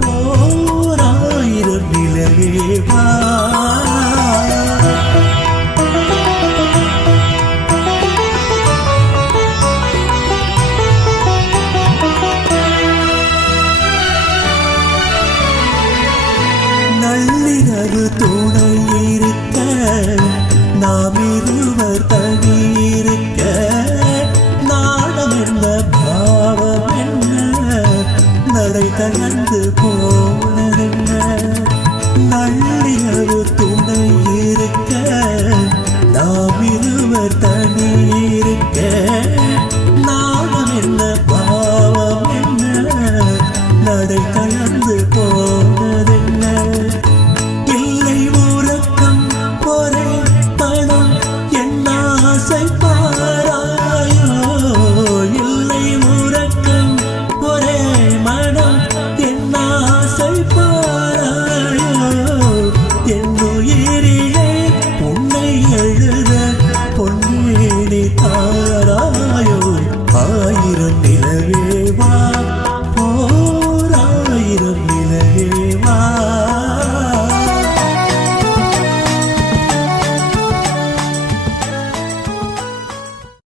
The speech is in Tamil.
போராயிரம் நிலையே வா. நள்ளிரவு துணை இருக்க நாம் இருவர் தனி இருக்க நாணம் என்ன பாவம் என்ன நடை கலந்து போனதென்ன. நள்ளிரவு துணை இருக்க நாம் இருவர் தனி இருக்க நாணம் என்ன பாவம் என்ன நடை கலந்து